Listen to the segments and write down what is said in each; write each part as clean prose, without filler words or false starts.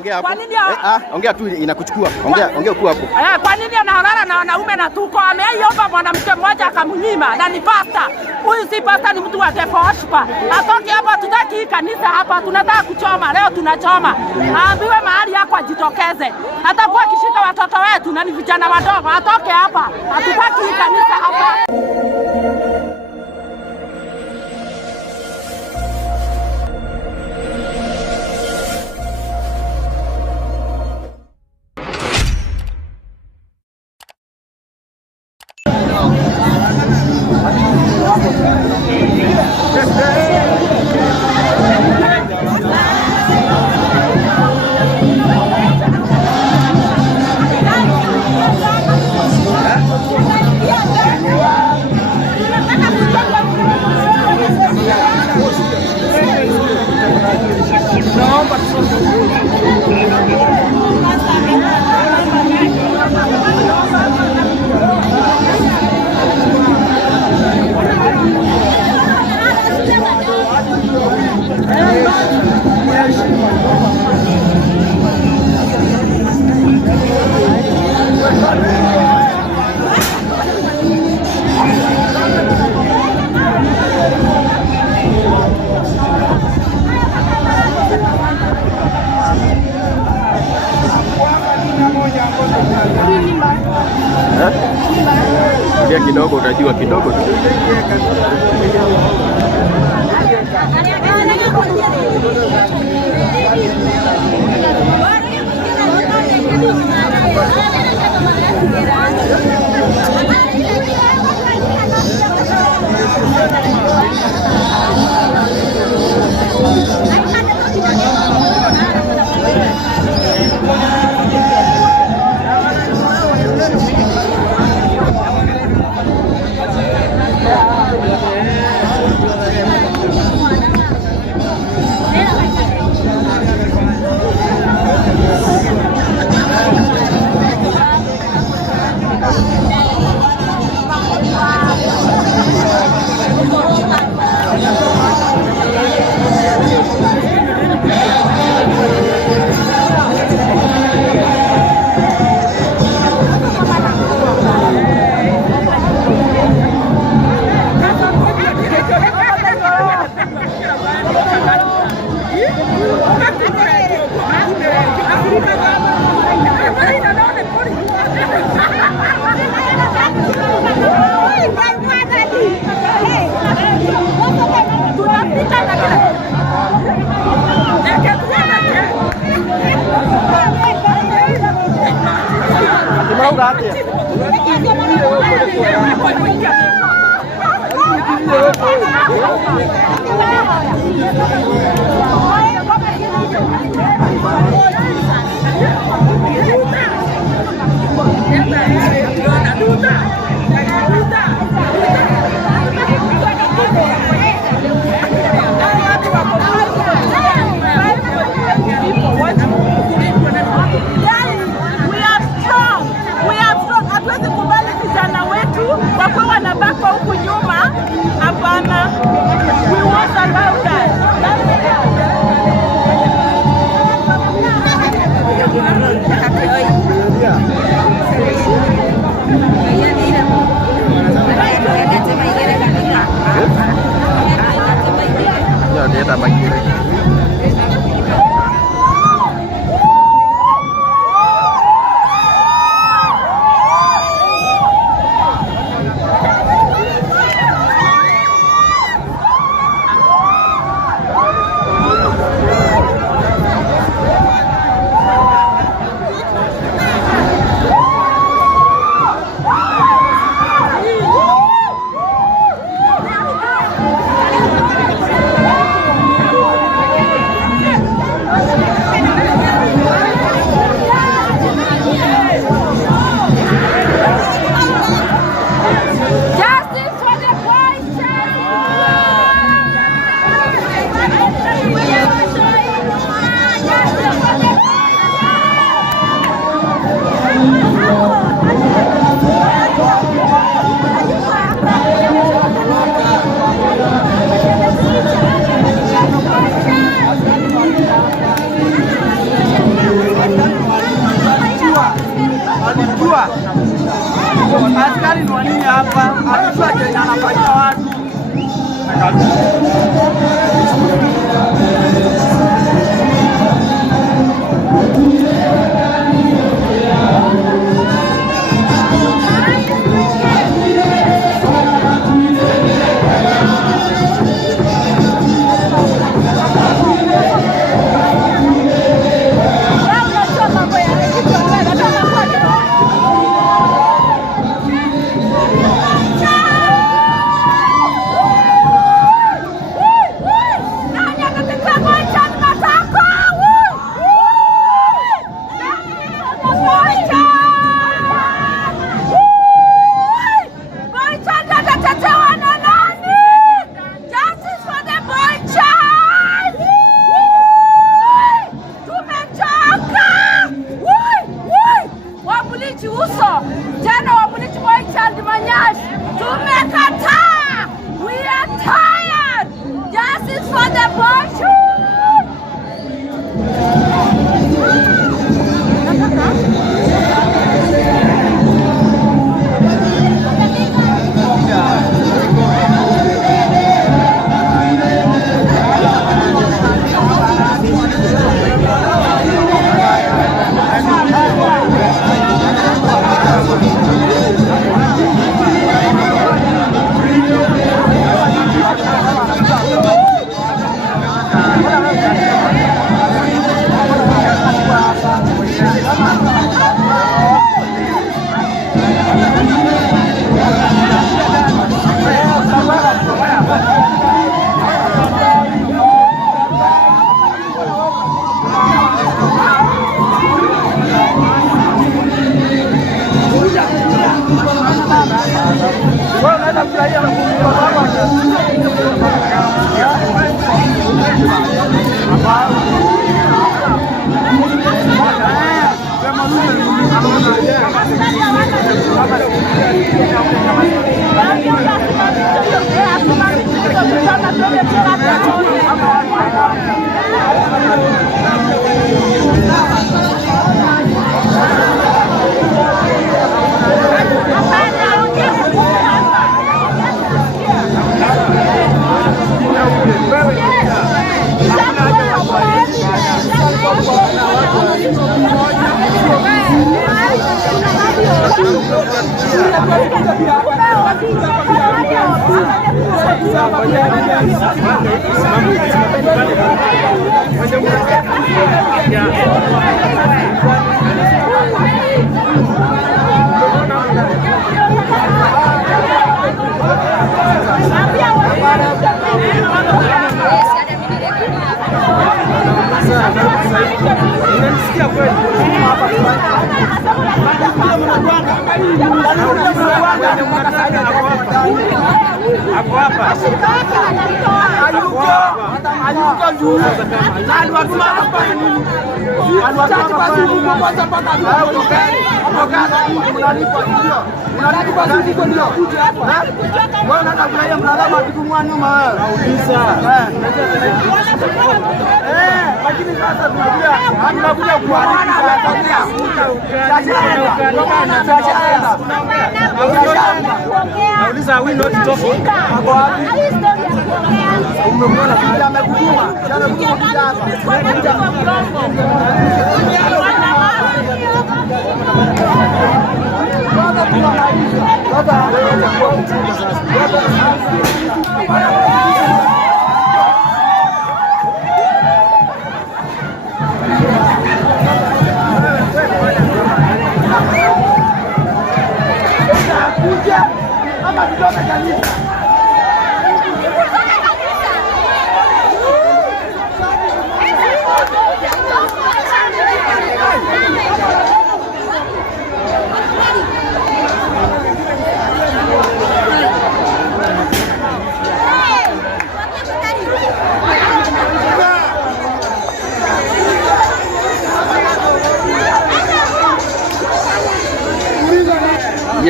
ongea hapo. Ongea tu inakuchukua. Ongea kwa hapo. Kwa nini anaharara na wanaume na tuko ameiomba mwanamke mmoja akamnyima na ni pasta. Huyu si pasta, ni mtu wa Kefoshpa. Atoke hapa, tutaki kanisa hapa, tunataka kuchoma. Leo tunachoma. Aambiwe mahali yako ajitokeze. Atakuwa akishika watoto wetu na ni vijana wadogo. Atoke hapa. Hatutaki kanisa hapa. Dia kidogo utajua kidogo tu. Dia tak bagi. Askari ni wanini hapa? Alijua kenye anafanyia watu.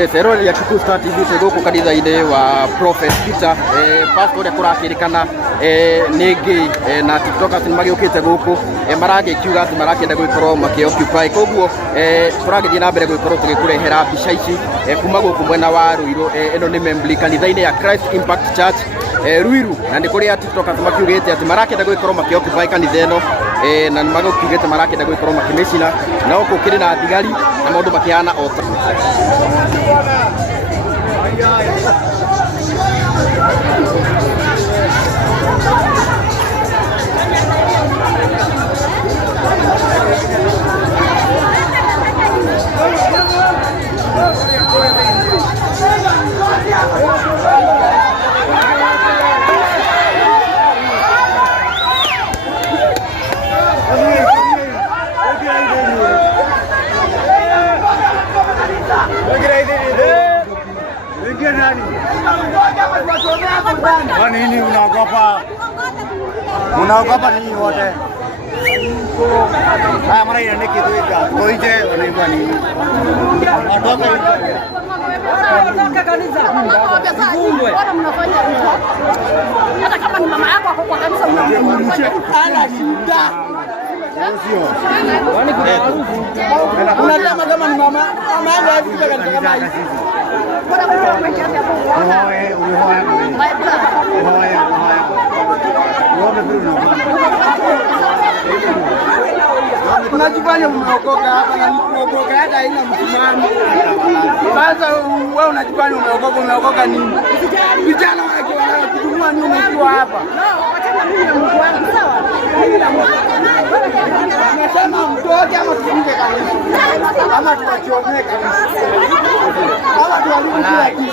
Yes, ero ya Kikuyu Star TV guku kanitha-ini wa Prophet Peter pastor uria kurakirikana ningi na tiktokers magiukite guku maragikiuga ati marakenda guikorwo makioccupy koguo turagithie na mbere guikorwo tugikurehera mbica ici kuma guku mwena wa Ruiru. Ino ni membli kanitha-ini ya Christ Impact Church Ruiru, na ndi kuria tiktokers makiugite ati marakenda guikorwo makioccupy kanitha ino na magukigite marakenda guikorwo makimicina na guku kiri na thigari na maundu makihana ota. Kwa nini unaogopa? Unaogopa nini wote? Haya mara ina kitu hiki. Koije unaimba nini? Watoka hivi. Watoka kanisa. Fungwe. Bora mnafanya hivyo. Hata kama ni mama yako kwa kanisa unamfanya. Ana shida. Sio. Kwani kuna harufu? Unasema kama ni mama yangu haifika kanisa kama hivi. Unajifanya umeokoka hapa na umeokoka hata haina msimamo. Sasa wewe unajifanya umeokoka nini? Vijana wanakitumia nini ukiwa hapa? Acha mimi na Mungu wangu sawa. Nasema mtoke ama tufunge kanisa. Ama tuwachomee kanisa. Ama tuwalimu kila kitu.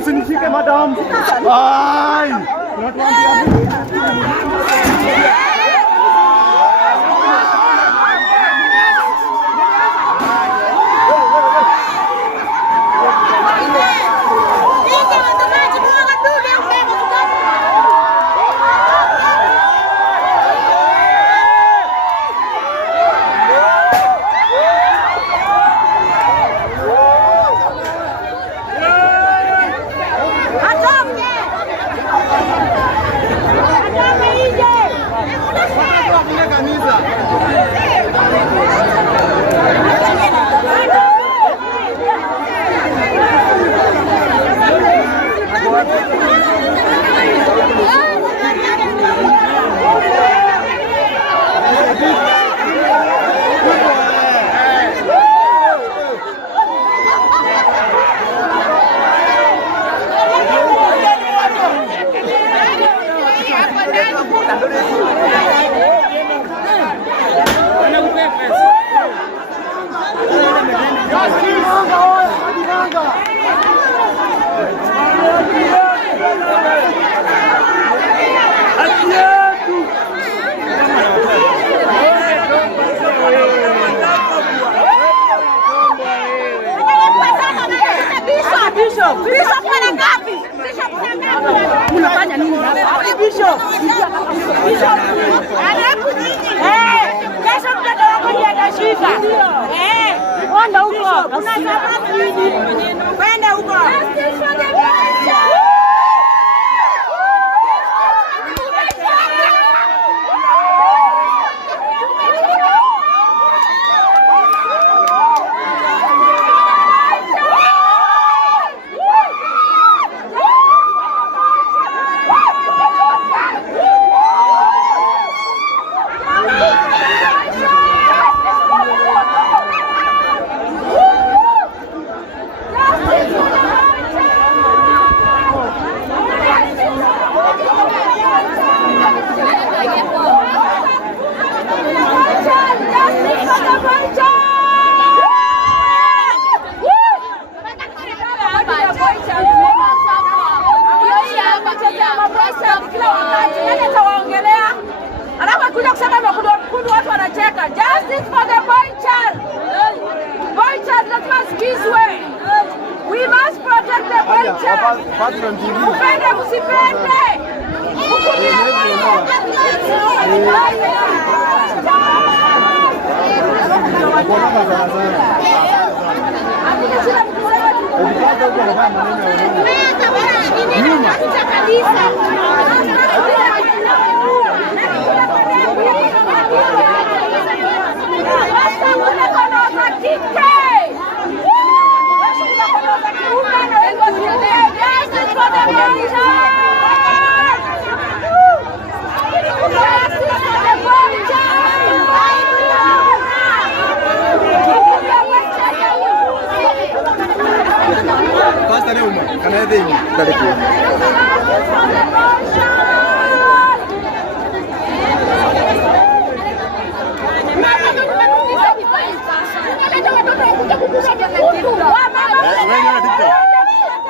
Usinishike madam. Ai. Unafanya nini hapa? Bishop. Kesho mtoto wako ndiye atashika. Onda huko. Unasema nini? Kwenda huko. Justice for the boy child. Boy child, let us peace way. We must protect the boy child. Mupende msipende.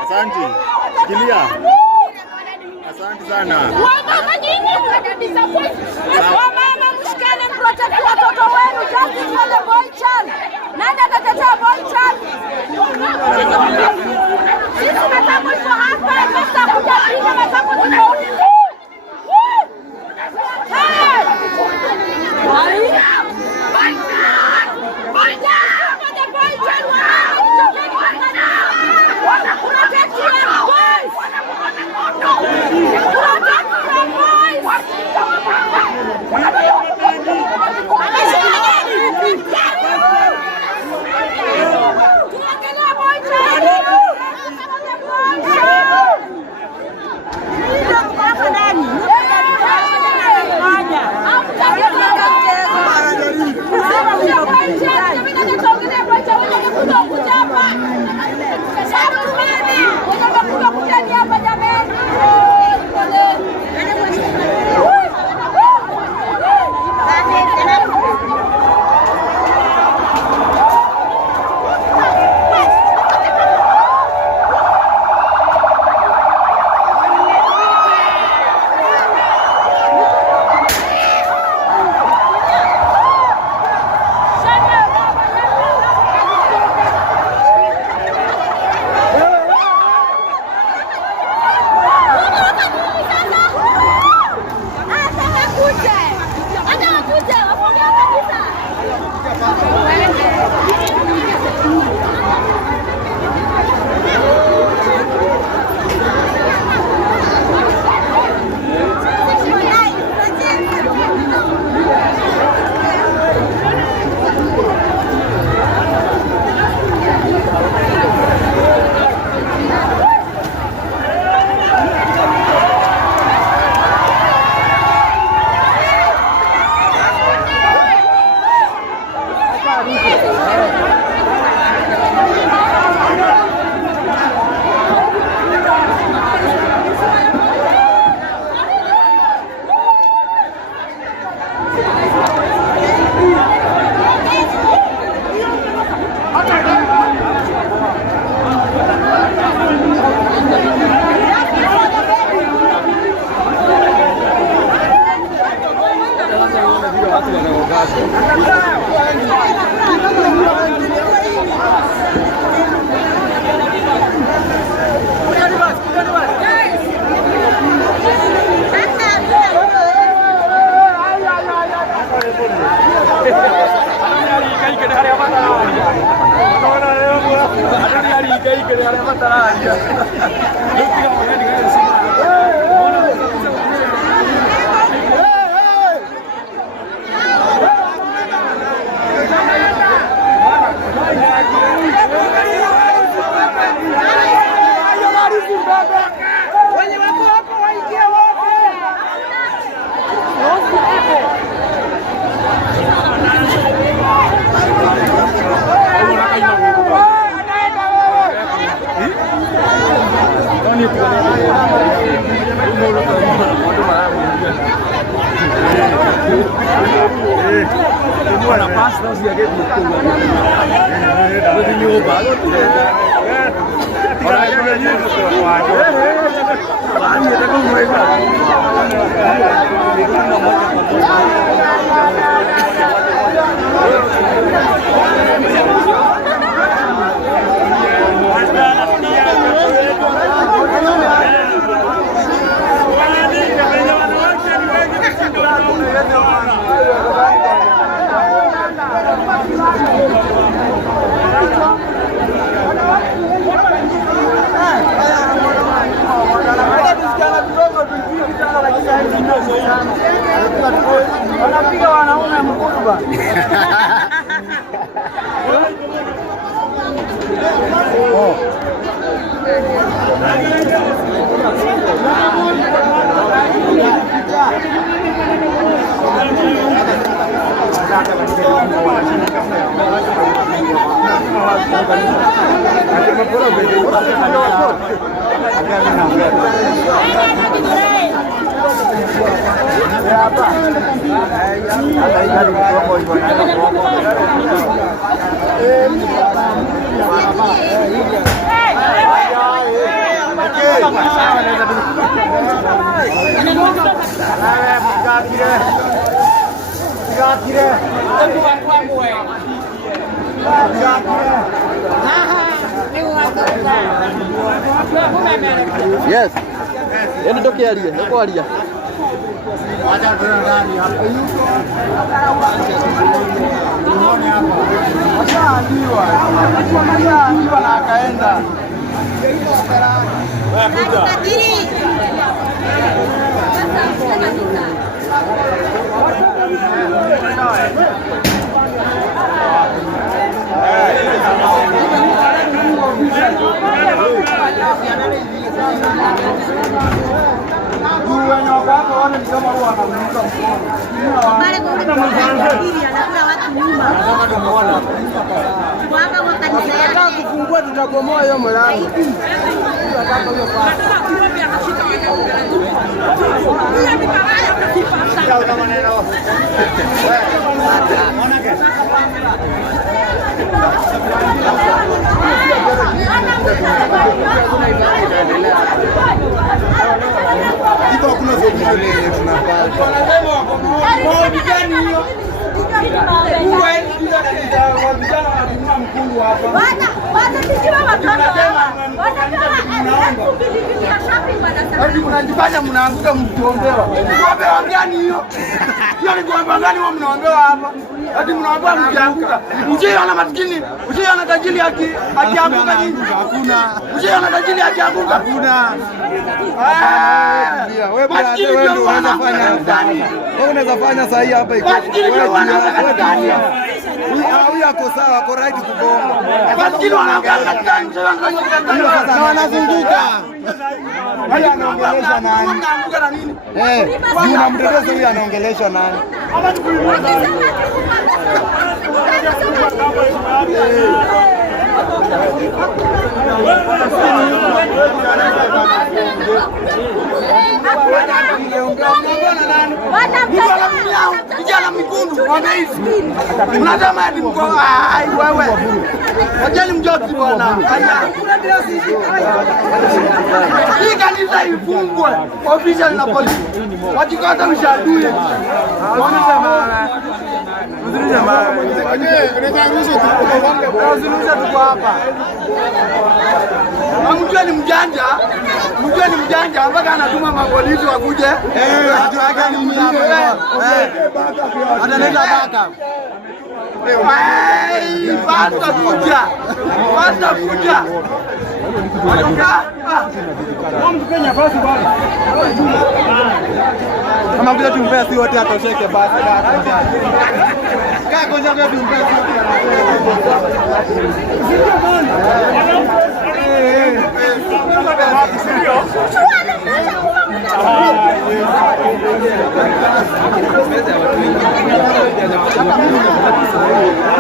Asante. Shikilia. Asante sana. Wamama nyinyi wamama mshikane mprotect watoto wenu. Justice for the boy child. Nani atatetea boy child? Sisi matamu iko hapa. Sasa kuja piga matamu tuko. Wanapiga wanaume mkubwa. Yes. Yaani toke alia, niko alia. Acha tena ndani hapa. Unaona hapa. Ashaambiwa. Ashaambiwa na akaenda. Wewe kuja. Kufungua tutagomoa hiyo mlango. Iko hakuna solution ile tunapata. Unajifanya mnaanguka mkiombewa. Mkiombewa gani hiyo? Hiyo ni kuombewa gani wao mnaombewa hapa? Hadi mnaombewa mkianguka. Mjiona maskini, mjiona tajiri akianguka nini? Hakuna. Mjiona tajiri akianguka? Hakuna. Wewe ndio unaweza fanya ndani. Wewe unaweza fanya sahi hapa iko. Huyu ako sawa, ako right kugonga. Maskini wanaongea ndani, na wanazunguka. Huyu anaongelesha nani? Unamteteza huyu anaongelesha nani? Kijana mikundu wameishi. Unasema hadi mko wewe. Wajani mjoti bwana. Hii kanisa ifungwe official na polisi. Wakikata mshadui. Waonyesha maana. Mzuri maana. Unaweza tuko hapa. Mjue ni mjanja. Mjue ni mjanja mpaka anatuma mapolisi wakuje. Hata ni mjanja. Analeta baka. Basta kuja. Basta kuja. Kama kuja tumpea si wote atosheke basi. Kaa kwanza kwa tumpea si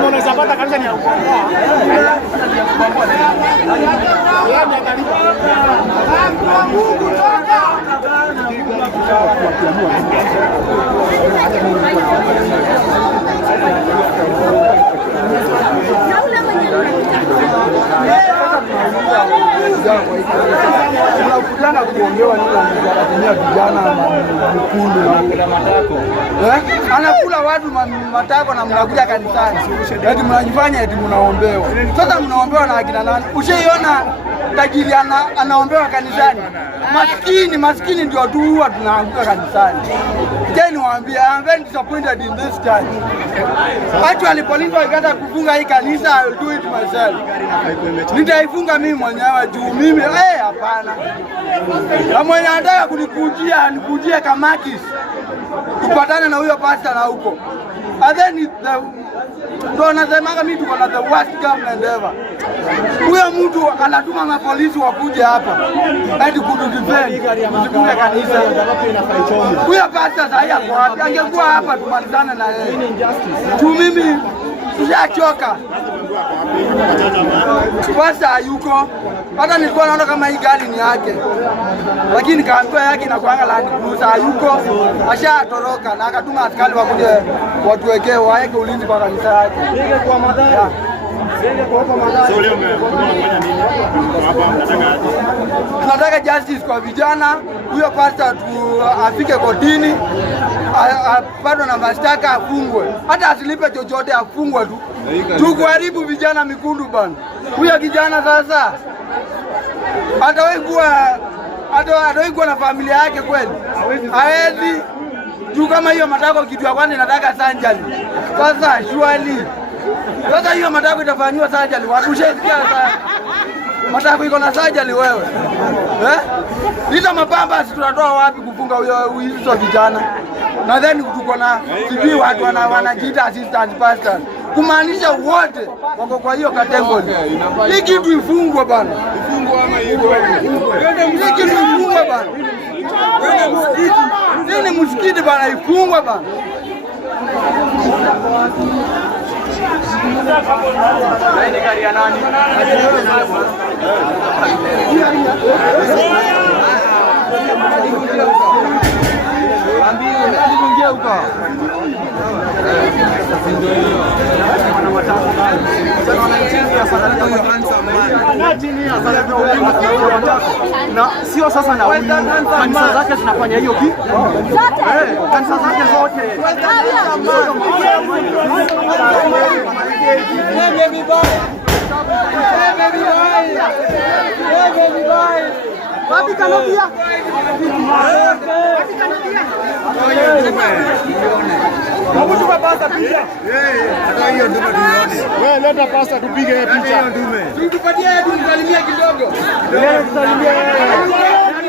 unaweza pata kanisa ni ya kukomboa. kuongewa nini anatumia vijana mkundu na matako. Anakula watu matako na mnakuja kanisani. Eti mnajifanya eti mnaombewa. Sasa mnaombewa na akina nani? Ushaiona tajiri anaombewa kanisani? Maskini ndio tu huwa tunaanguka kanisani. Tena niwaambie, I'm very disappointed in this time. Actually, polisi wakata kufunga hii kanisa, I'll do it myself. Nitaifunga mimi mwenyewe juu mimi hapana. Na mwenye anataka nikujie Kamakis. Tupatane na huyo pastor na huko. And then ndo nasemaga mimi tuko na the worst government ever. Huyo mtu anatuma mapolisi wakuje hapa hadi kutudefend kufunga kanisa. Huyo pastor sasa hapo wapi? Angekuwa hapa tumalizane na yeye. Tu mimi tushachoka. Pastor hayuko. Hata nilikuwa naona kama hii gari ni yake. Lakini kaambiwa yake inakuanga Land Cruiser hayuko. Ashatoroka na akatuma askari wakuje watuwekee waeke ulinzi kwa kanisa yake. Ile kwa madhara. Tunataka justice kwa vijana. Huyo pastor afike kotini, apatwe na mashtaka, afungwe. Hata asilipe chochote, afungwe tu. Tukuharibu vijana mikundu bana. Huyo kijana sasa hatawahi kuwa na familia yake kweli. Hawezi. Tu kama hiyo matako kitu ya kwanza inataka sanjali. Sasa surely sasa hiyo matako itafanywa sajali. Wakushesikia sasa. Matako iko na sajali wewe. Hizo mapamba tunatoa wapi kufunga hizo vijana? Na then tuko na sijui watu wanajiita assistant pastor. Kumaanisha wote wako kwa hiyo category. Hii kitu ifungwe bana. Ifungwe ama hii kitu ifungwe bana. Nini msikiti bana ifungwe bana. Nani gari ya nani? Kuingia huko. Na sio sasa na huyu kanisa zake zinafanya hiyo kitu. Kanisa zake zote. Wapi kanopia? Hapo pasta picha. Hata hiyo ndume tuone. Wewe leta pasta tupige picha. Tukupatie tumsalimia kidogo. Tusalimie.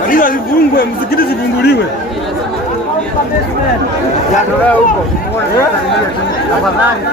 Kanisa zifungwe, msikiti zifunguliwe. Yatolewe huko. Afadhali.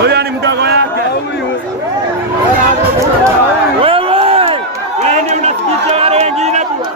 Huyo ni mdogo yake. Wewe ndio unasikiza wale wengine tu.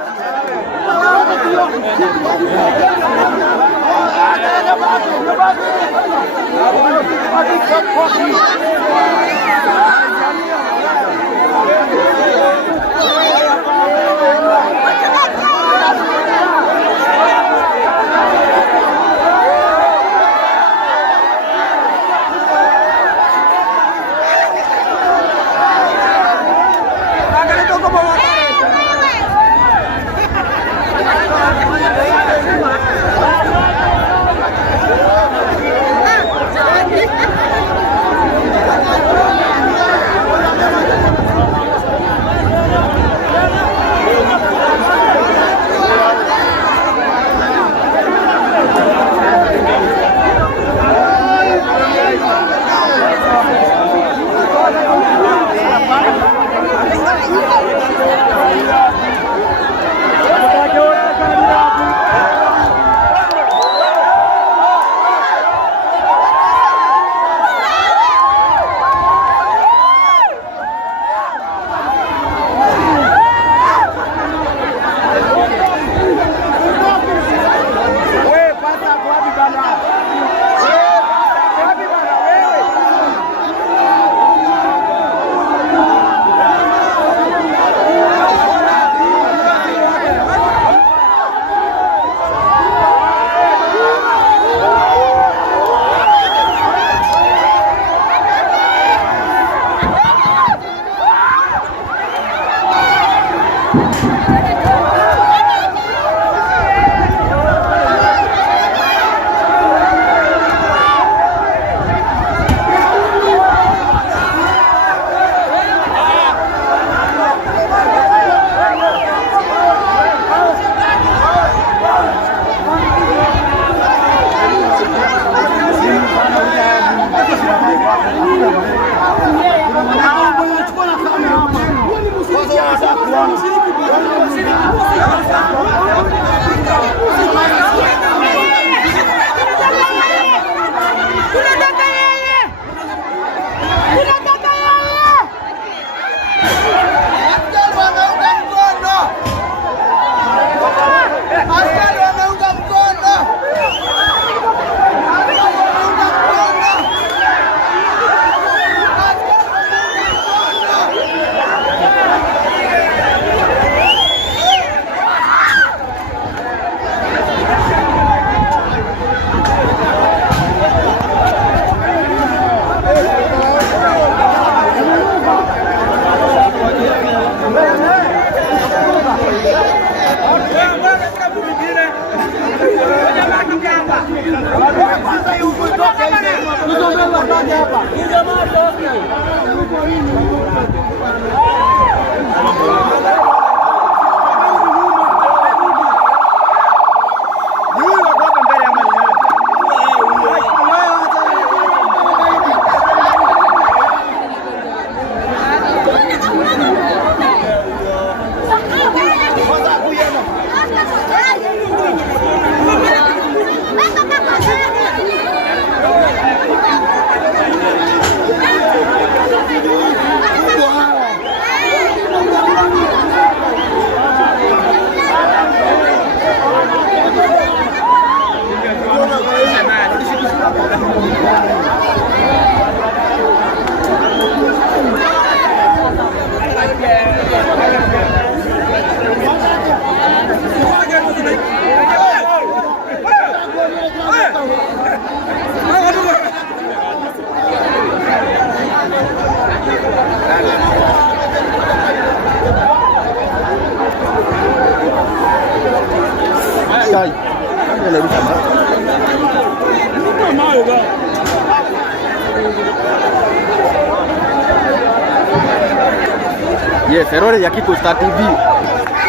Yes, erore ya Kiko Star TV.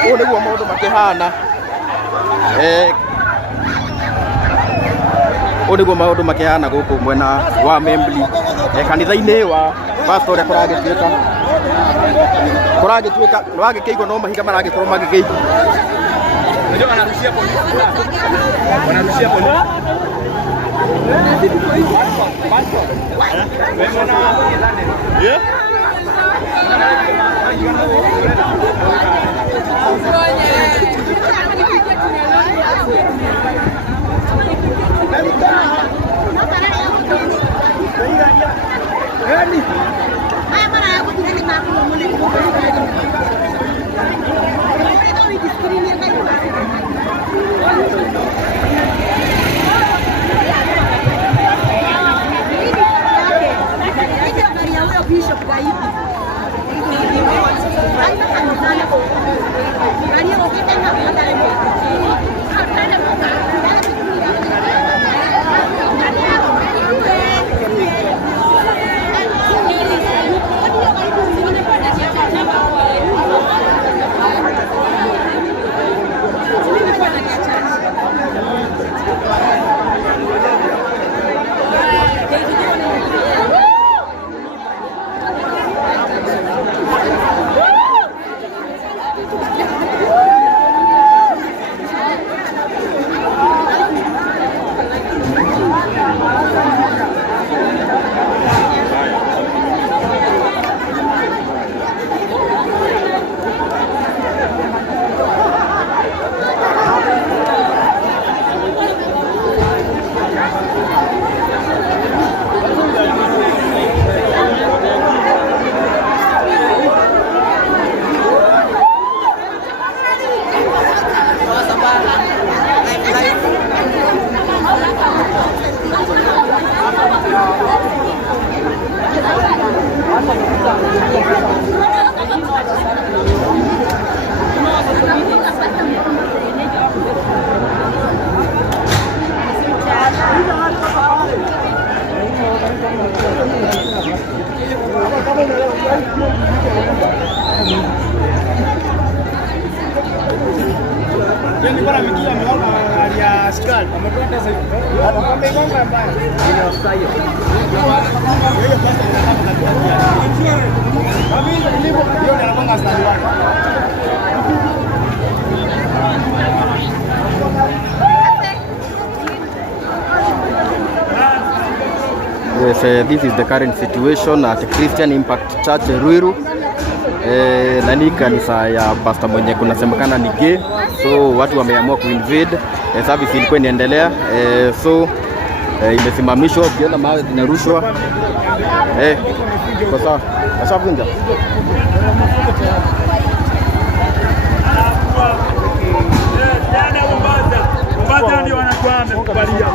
O niguo maundu makihana. O niguo maundu makihana guku mwena wa Membli. Kanitha-ini wa pastor ya kuragituika wagikeigo no mahinga maragikorwo magikeigo. Ndio wanarushia polisi. Wanarushia polisi. Yeah? Yang di para gari ya askari wamekwenda sasa hivi. Wamegonga mbaya. Ile offside. Hiyo pasta inakama katika. Kabisa ilivyo hiyo ndio anapanga askari wake. Yes, this is the current situation at Christian Impact Church Ruiru. Na ni kanisa ya pastor mwenye kunasemekana ni gay, so watu wameamua kuinvade. Service ilikuwa inaendelea, so imesimamishwa. Ukiona mawe zinarushwa, kwa sawa ashavunja. Mbona ndio wanakuwa wamekubalia.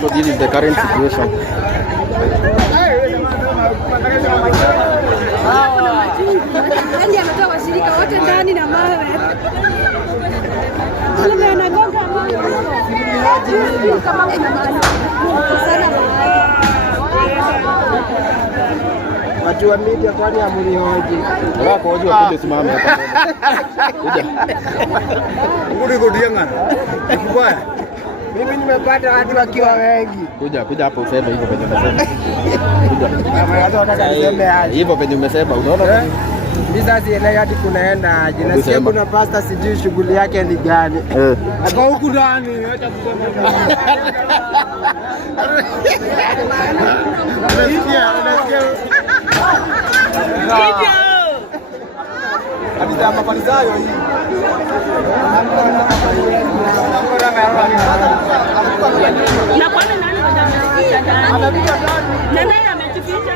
So this is the current situation. Yaani ametoa washirika wote ndani na mawe. Kumbe anagonga kama kuna maana. Sana watu wa media kwani amlihoji. Wako hoji wakuje simama hapa. Kuja. Nguri kudianga. Kubaya. Mimi nimepata watu wakiwa wengi. Kuja hapo useme hivyo penye umesema. Kuja. Kama watu wanataka niseme aje. Hivyo penye umesema unaona? Mimi sasa ile hadi kunaenda aje. Nasikia kuna pastor sijui shughuli yake ni gani. Hapa huku ndani acha kusema. Unasikia? Kabisa mafarisayo hii. Na kwa nini nani amejificha ndani? Nani amejificha?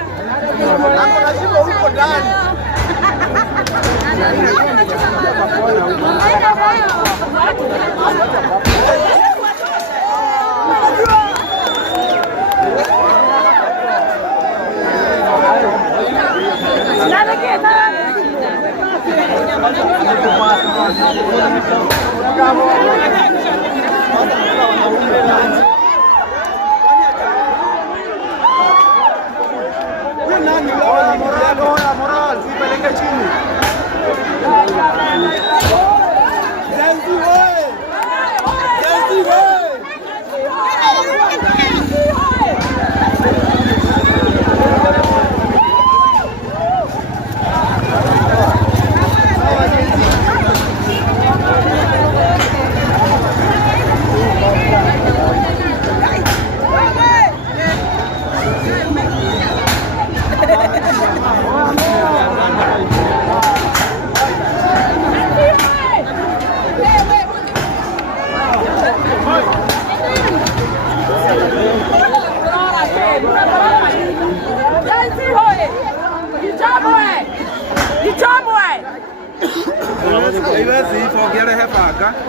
Hapo na shimo huko ndani. Moral, sipeleke chini. Zenzi wewe. Zenzi wewe.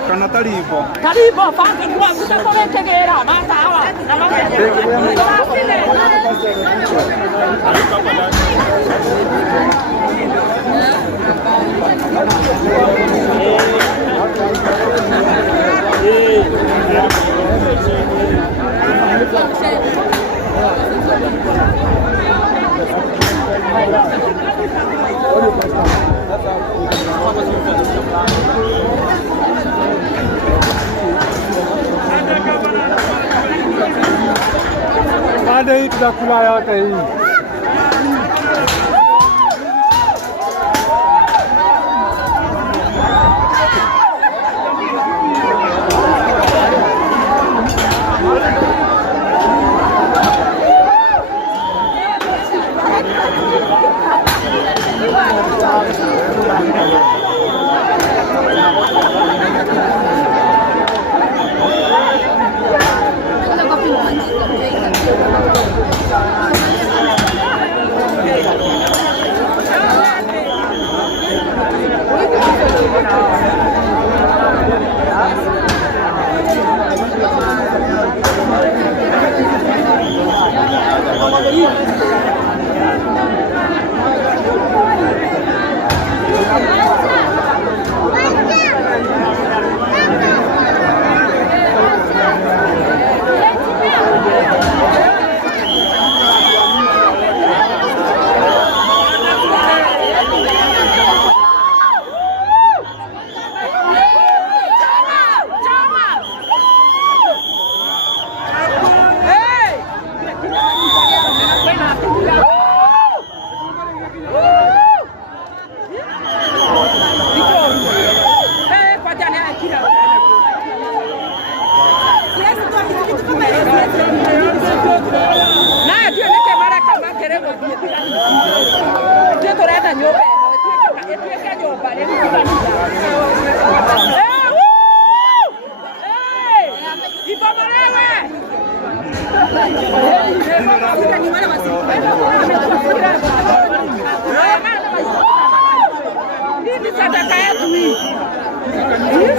Kana taribo. Taribo fanga kwa kutakoretegera matawa. Baada hii tutakula yote hii.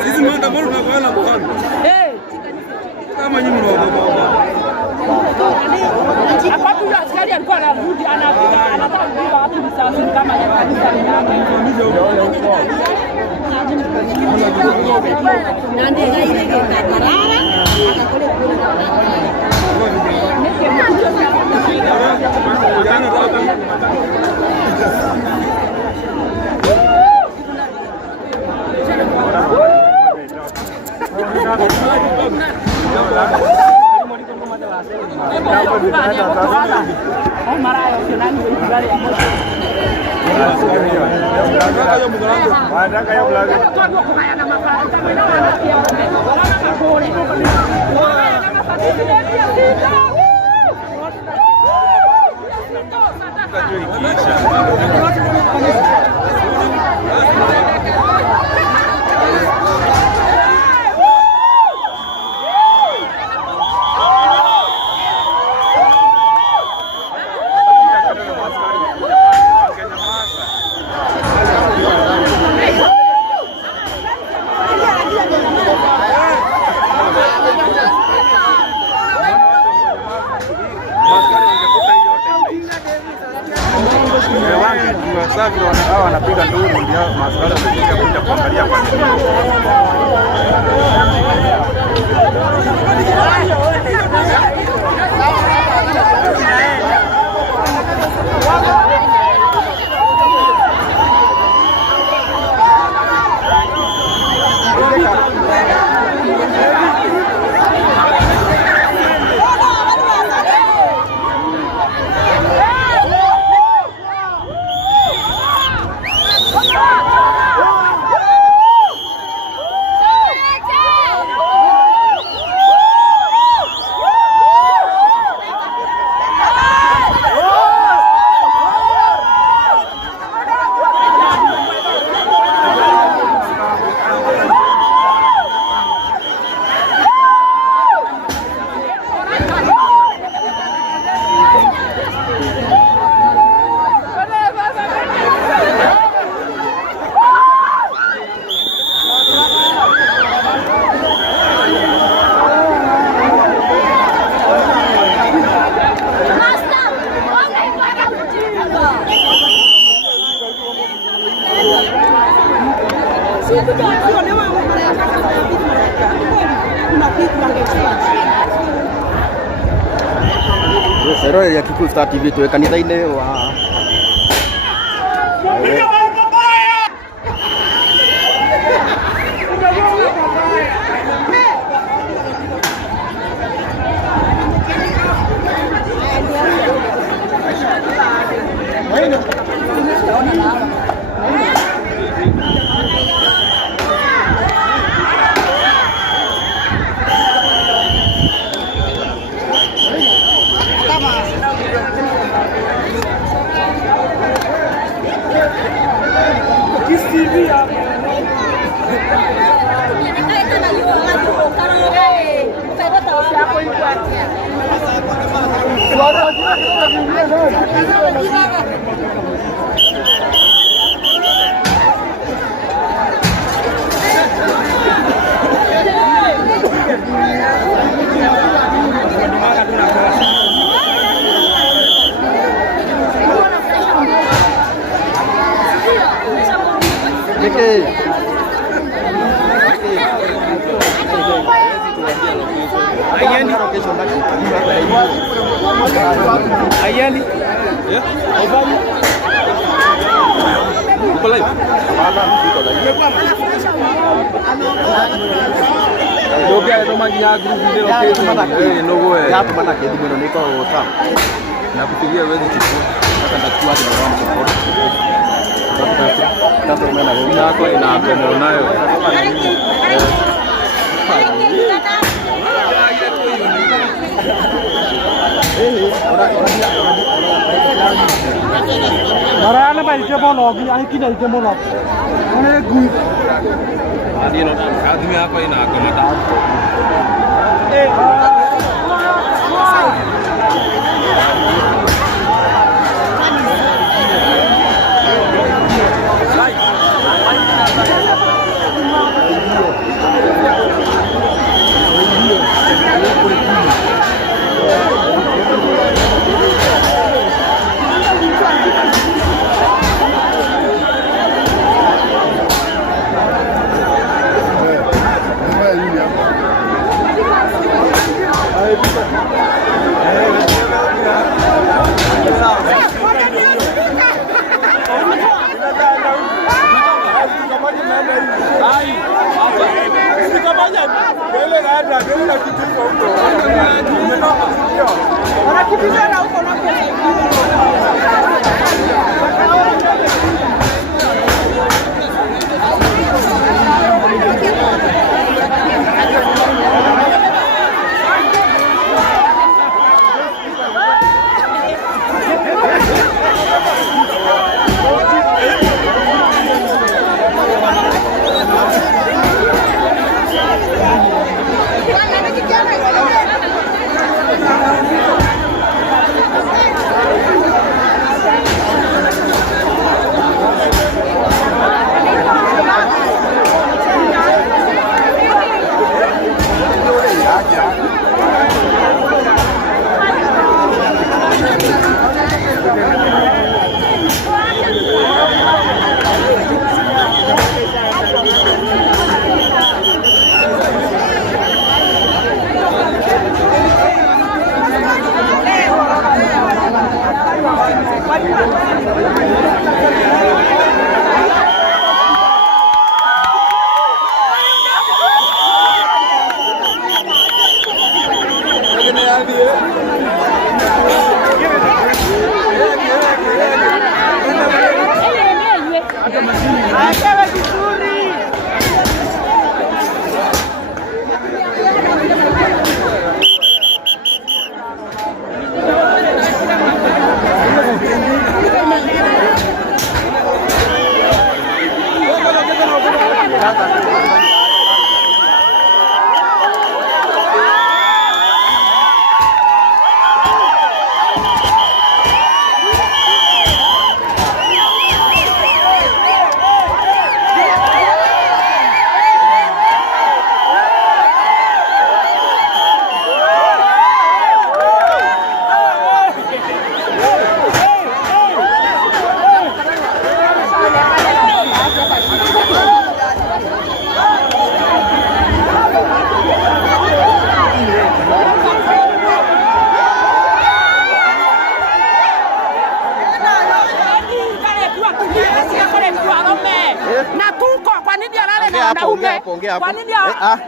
Sisi maandamano tunakwenda mkono. Kama nyinyi mnaogopa. Hapa tu askari alikuwa anarudi anataka kupiga watu risasi kama ya kanisa na ndio ile barabara akakole wanapiga nduru ndio maswala ya kuja kuangalia kwa Sero ya Kikuyu Star TV tuwe kanitha-inĩ wa Ayani. Ya? Haifani? Uko live? Hapana, uko live. Ndio kia ndo mangi ya group ile location. No go. Ya tumana kedi meno niko ota. Na kupigia wewe chukua. Sasa ndachukua hadi na mkono. Sasa umeona wewe yako inakomo nayo. Marana ba ite bono gi ai kina ite bono. Ane gui. Adino admi hapa inakomo ta.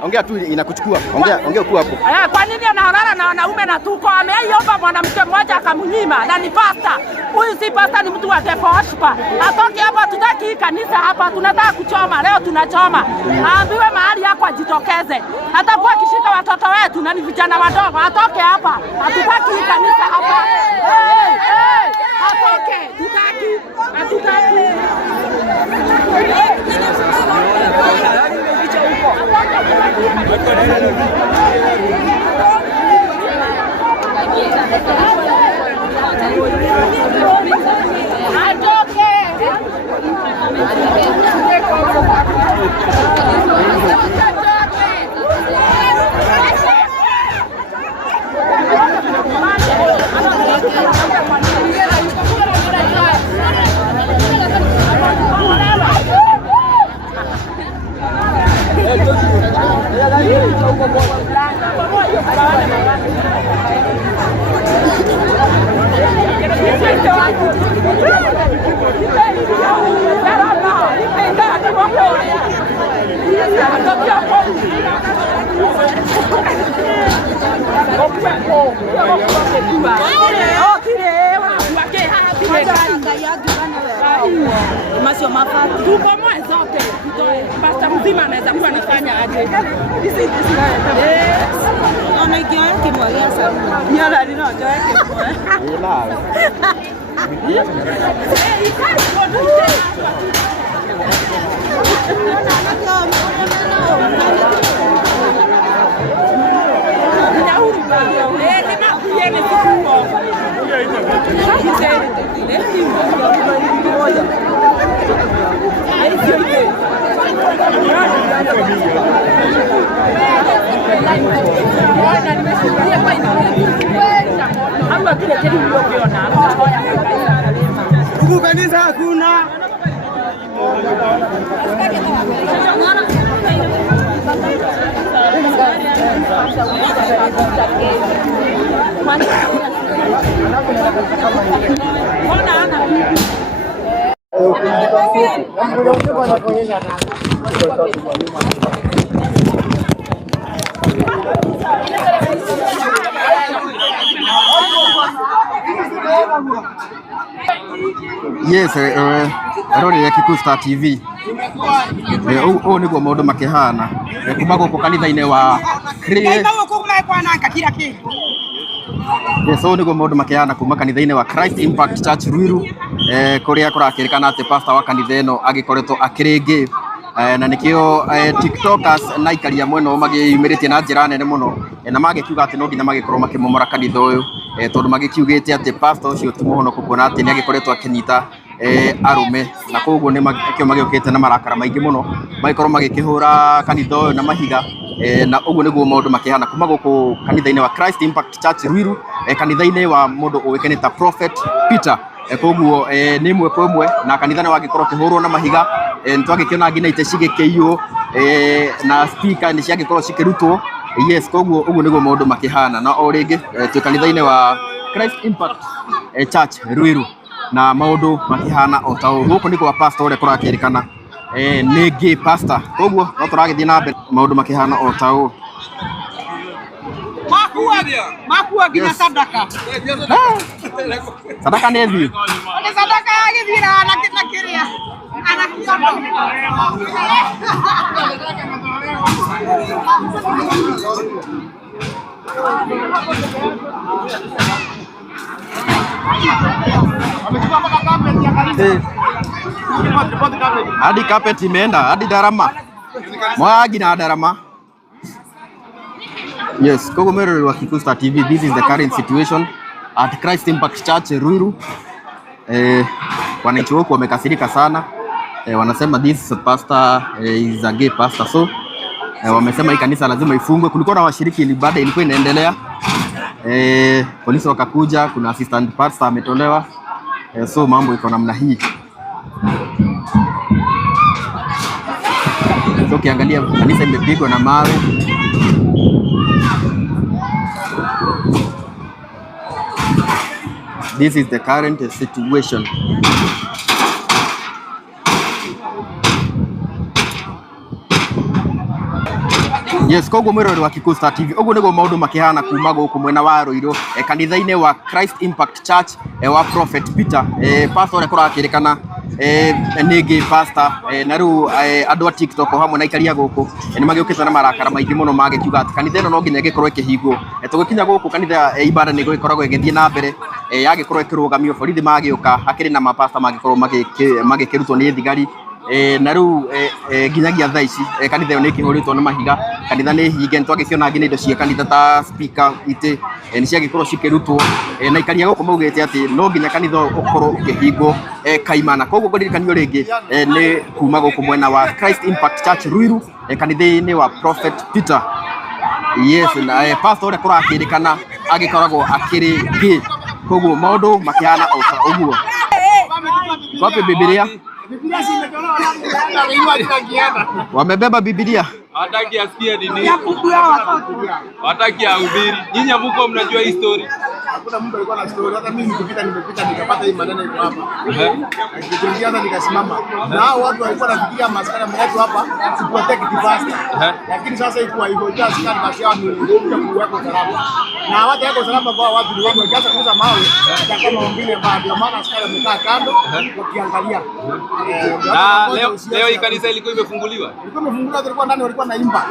Ongea tu inakuchukua. Ongea uko hapo. Kwa nini anahalala na wanaume na tuko? Ameiomba mwanamke mmoja akamnyima na ni pasta. Huyu si pasta, ni mtu wa Kefoshpa. Atoke hapa, tutaki kanisa hapa, tunataka kuchoma. Leo tunachoma. Aambiwe mahali yako ajitokeze. Atakuwa akishika watoto wetu na ni vijana wadogo. Atoke hapa. Hatutaki kanisa hapa. Atoke. Hatutaki. Oh, hizo mafati. Tubomoe zote. Pasta mzima anaweza kuwa anafanya aje. Ona ikiwa kimwagia sana. Nyala linojo yake. Ila. Huku kanisa hakuna. Yes, rori ya Kikuyu Star TV. O niguo maundu makihana kuma guku kanitha-ini wa Yes, o niguo maundu makihana kuma kanitha-ini wa Christ Impact Church Ruiru kuria kurakirikana ati pastor wa kanitha ino agikoretwo akiringi na nikio tiktokers na ikaria mweno magiyumiritie na njira nene muno na magikiuga ati no nginya magikorwo makimomora kanitha uyu tondu magikiugite ati pastor ucio ti muhonoku kuona ati ni agikoretwo akinyita arume na koguo ni magiokite na marakara maingi muno magikorwo magikihura kanitha uyu na mahiga na uguo niguo maundu makihana kuma guku kanitha-ini wa Christ Impact Church Ruiru kanitha-ini wa mundu uwikene ta Prophet Peter koguo ni mwe kwa mwe na kanitha ni wagikorwo kihurwo na mahiga nitwagikiona ngina ite cigikeiyo na speaker ni ciagikorwo cikirutwo. Yes, koguo uguo niguo maundu makihana na o ringi twi kanitha-ini wa Christ Impact Church Ruiru na maundu makihana o ta guku niguo pastor ure kurakirikana ni gay pastor koguo no turagithie na mbere maundu makihana o ta u Makua gina sadaka. Sadaka ni thiu. Ni sadaka agithira ana kiria. Ana kiondo. Hadi carpet imeenda hadi darama. Mwagi na darama. Yes, kogo mero wa Kikuyu Star TV. This is the current situation at Christ Impact Church Ruiru. Wananchi wako wamekasirika sana. Wanasema this pastor is a gay pastor, so wamesema hii kanisa lazima ifungwe. Kulikuwa na washiriki, ibada ilikuwa inaendelea. Polisi wakakuja, kuna assistant pastor ametolewa. So mambo iko namna hii. So ukiangalia kanisa imepigwa na mawe. This is the current situation. Yes, koguo mwirori wa Kikuyu Star TV. Uguo niguo maundu makihana kuma guku mwena wa Ruiru kanitha-ini wa Christ Impact Church wa Prophet Peter pastor ure kurakirikana ni gay pastor na riu andu a TikTok hamwe na ikaria guku ni magiukite na marakara maingi muno magikiuga ati kanitha ino no nginya gikorwo ikihingwo tugikinya guku kanitha ibada ni gikoragwo igithie na mbere yagikorwo ikirugamio borithi magiuka hakiri na mapasta magikorwo magikirutwo ni thigari na riu nginyagia thaa ici kanitha iyo ni ikihuritwo na mahiga. Kanitha ni hinge ntwagikiona ngine indo cia kanitha ta speaker ite ni ciagikorwo cikirutwo na ikaria guku maugite ati no nginya kanitha ukorwo ukihingwo kaimana. Koguo ngorikanio ringi ni kuma guku mwena wa Christ Impact Church Ruiru kanitha-ini wa Prophet Peter. Yes, na pastor ure kurakirikana agikoragwo akiri gay. Koguo maundu makihana o ta uguo. Wapi Biblia? Wamebeba Biblia. Hataki asikie dini. Hataki ahubiri. Nyinyi mko mnajua hii story. hakuna mtu alikuwa na story. Hata mimi nikipita nikapata hii maneno iko hapa. Nikiingia hata nikasimama. Na hao watu walikuwa wanafikiria maskara mrefu hapa to protect the pastor. Lakini sasa iko hivyo just kama basi yao ni kuweka usalama. Na hata yako usalama kwa watu ni wamejaza kuuza mawe kama wengine ambao ndio maana askari wamekaa kando wakiangalia. Na leo hii kanisa ilikuwa imefunguliwa. Ilikuwa imefunguliwa, tulikuwa ndani walikuwa naimba.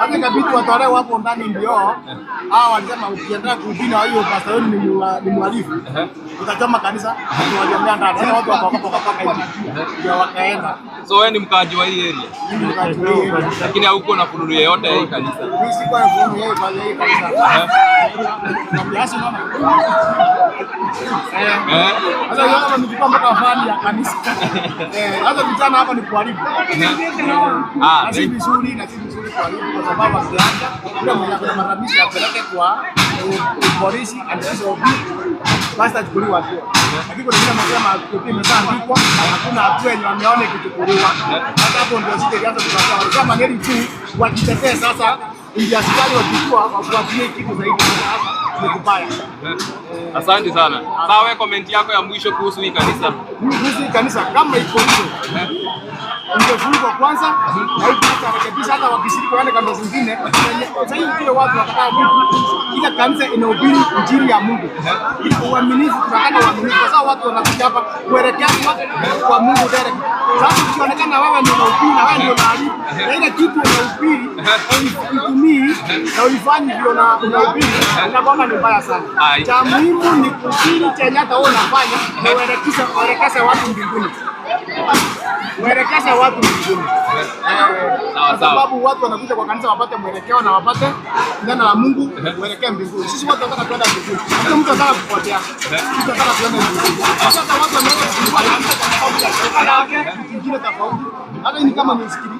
Sasa ikabidi watolewe hapo ndani ndio. Hao walisema ukiendelea kuhubiri hiyo pastor ni mhalifu. Utachoma kanisa, tuwajamia ndani. Sasa watu wakapaka hivi. Ndio wakaenda. So wewe ni mkaaji wa hii area? Ni mkaaji wa hii area. Lakini hauko na fununu yoyote ya hii kanisa? Mimi siko na fununu yoyote ya hii kanisa. Biasi mama. Sasa yeye amechukua mpaka fani ya kanisa. Hata vijana hapa ni kuharibu. Na si vizuri kuharibu kwa sababu akianza ndio mwenye kuna maramisi apeleke kwa polisi anaweza basi achukuliwe hatua. Lakini kuna kile msema kopi imeandikwa hakuna hatua yenye wameona ikichukuliwa. Hata hapo ndio sisi tuanze kutafuta kama ngeli tu wajitetee sasa ili askari wakichukua wafuatilie kitu zaidi ni kubaya. Asante sana. Sawa, wewe comment yako ya mwisho kuhusu hii kanisa. Kuhusu hii kanisa kama iko hivyo. Ingefungwa kwanza na hivi tutarekebisha hata wakishiriki wale kanisa zingine. Sasa hivi pia watu wakataa vitu. Kila kanisa inahubiri injili ya Mungu. Ili uaminifu, tunataka uaminifu. Sasa watu wanakuja hapa kuelekezwa kwa Mungu direct. Sasa ukionekana wewe ndio unahubiri na wewe ndio unaharibu. Na ile kitu unahubiri uitumii na uifanye vile unahubiri unakuwa ni mbaya sana. Cha muhimu ni kuhubiri chenye hata wewe unafanya na uelekeze watu mbinguni. Mwelekeza watu mbinguni. Kwa sababu watu wanakuja kwa kanisa wapate mwelekeo na wapate neno la Mungu mwelekeo mbinguni. Sisi watu tunataka kwenda mbinguni. Hata mtu anataka kupotea. Mtu anataka kwenda mbinguni. Sasa watu wanaweza kufungua kanisa kwa sababu kingine tofauti. Hata ni kama ni sikina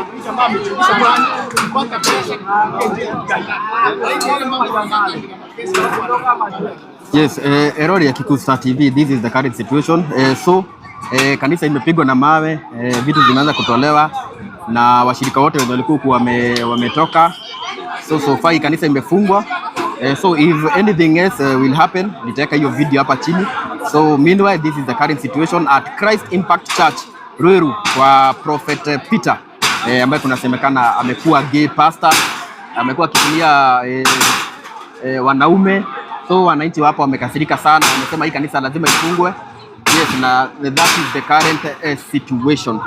kisha mama amechukua Bwana kupata pesa. Yes, Erori ya Kikusta TV, this is the current situation. Kanisa imepigwa na mawe, vitu zimeanza kutolewa na washirika wote walikuwa wametoka. So far kanisa imefungwa. So if anything else will happen, nitaweka hiyo video hapa chini. So meanwhile, this is the current situation at Christ Impact Church Ruiru kwa Prophet Peter ambaye kunasemekana amekuwa gay pastor, amekuwa akitumia wanaume. So wananchi wapo wamekasirika sana, wamesema hii kanisa lazima ifungwe. Yes, na that is the current situation.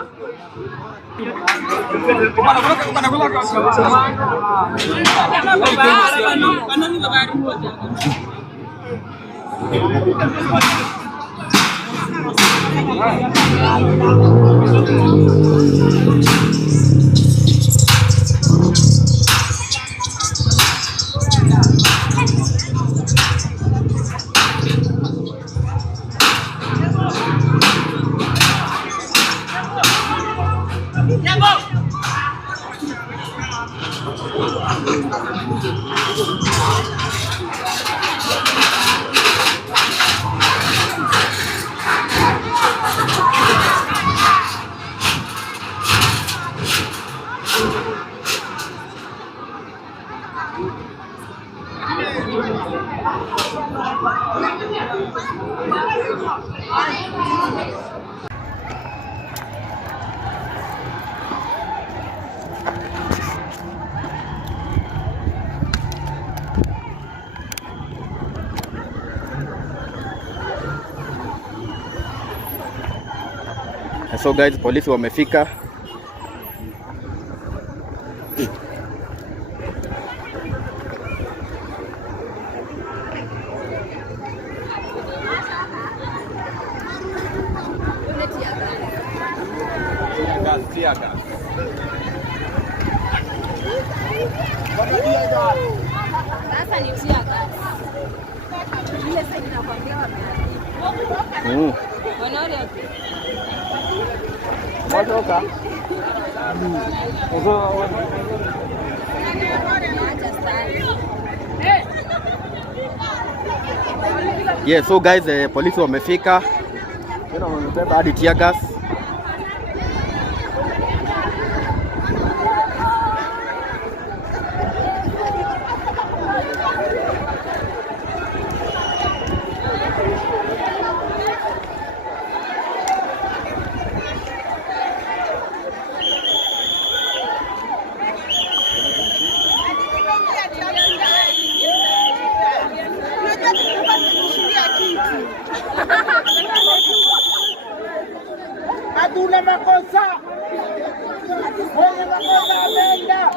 So guys, polisi wamefika. Sasa ni tia gas. Ile sasa inakwambia wapi? Wanaona Motoka. Yeah, so guys, polisi wamefika. Tena wamebeba hadi tear gas. Hatuna makosa. Mwenye makosa ameenda.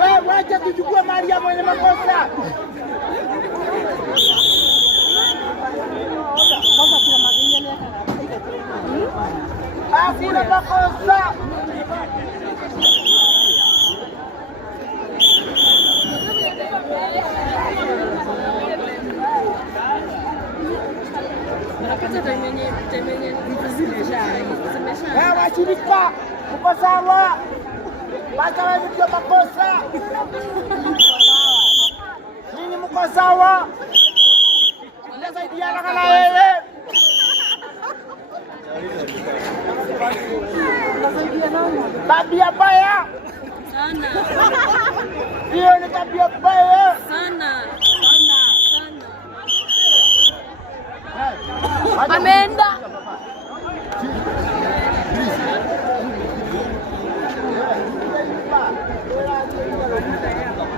Wewe wacha tuchukue mali ya mwenye makosa. Hakuna makosa. Washirika mko sawa, wacha wewe ndio makosa. Ninyi mko sawa, unasaidiana kana wewe. Tabia mbaya sana. Hiyo ni tabia mbaya sana. Ameenda.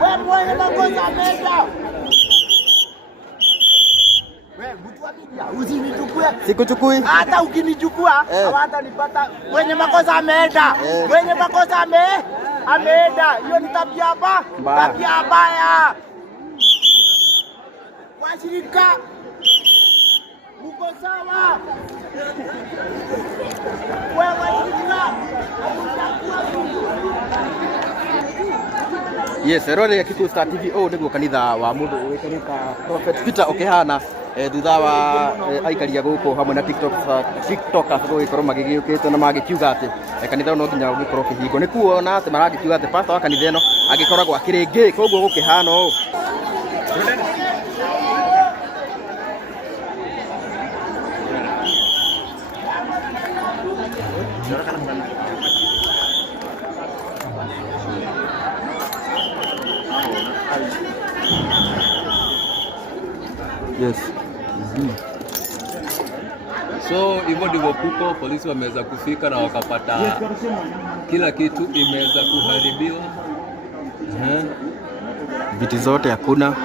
Wewe mwenye makosa ameenda. Wewe mtu wa media usinichukue. Sikuchukui. Hata ukinichukua hawatanipata. Mwenye makosa ameenda. Mwenye makosa ameenda. Hiyo ni tabia mbaya. Tabia mbaya. Washirika uko sawa. Wewe washirika yes rore ya kitu Star TV niguo kanitha wa mundu wikanita Prophet Peter okihana thutha wa aikaria guku hamwe na TikTokers gugikorwo magigiukite na magikiuga ati kanitha no nginya gukorwo kihingo ni kuona ati maragikiuga ati pastor wa kanitha ino agikoragwo akiringi koguo gukihana u yes. So hivyo ndivyo kuko, polisi wameweza kufika na wakapata kila kitu imeweza kuharibiwa. Vitu zote hakuna.